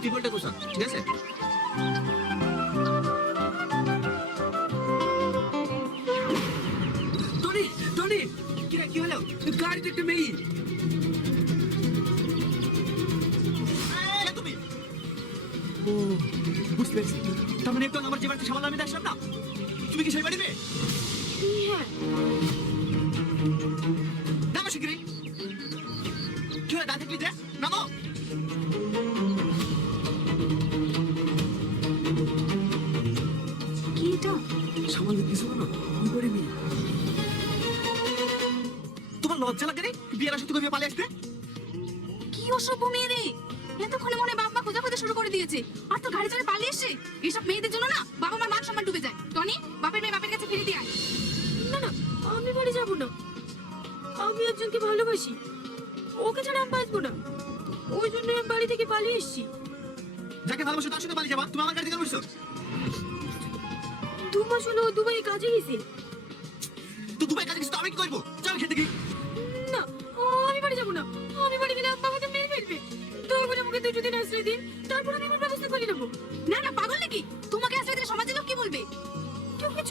তুই টিপলটা কোসা, ঠিক আছে? টনি, টনি, কি হলো? গাড়িতে একটা মেয়ে। তুমি ও বুঝতে পেরেছি। তার মানে একটু আমার যে বাড়িতে সামাল আমি দেখলাম না, তুমি কি সেই বাড়ি মেয়ে? হ্যাঁ। নামো শিগগিরই। কি হলো, দাঁত দেখলি যে? নামো। কি এটা? সামাল দিতে কিছু না, ওই বাড়ি মেয়ে। তোমার লজ্জা লাগে রে বিয়ের আসতে তুমি পালিয়ে আসতে? কি অসভ্য মেয়ে রে! এতক্ষণে মনে বাবা মা খোঁজাখুঁজি শুরু করে দিয়েছে, আর তো গাড়ি চড়ে পালিয়ে এসে। এইসব মেয়েদের জন্য না বাবা মার মান সম্মান ডুবে যায়। টনি, বাপের মেয়ে বাপের কাছে ফিরে দিয়ে আয়। না না, আমি বাড়ি যাব না। আমি একজনকে ভালোবাসি, ওকে ছাড়া আমি বাঁচবো না। ওই জন্য আমি বাড়ি থেকে পালিয়ে এসেছি। যাকে ভালোবাসো তার সাথে পালিয়ে যাবা, তুমি আমার গাড়ি থেকে বসছো? 2 মাস হলো দুবাই কাজে গেছি। তো দুবাই কাজে গেছো, তো আমি কি করবো? যাও খেতে কি? না, আমি বাড়ি যাব না। আমি বাড়ি গেলে আব্বা আমাকে মেরে ফেলবে। দয়া করে আমাকে 2 দিন আশ্রয় দিন, তারপর আমি আমার ব্যবস্থা করে নেবো। না না, পাগল নাকি? তোমাকে আশ্রয় দিলে সমাজের লোক কি বলবে? কেউ কিছু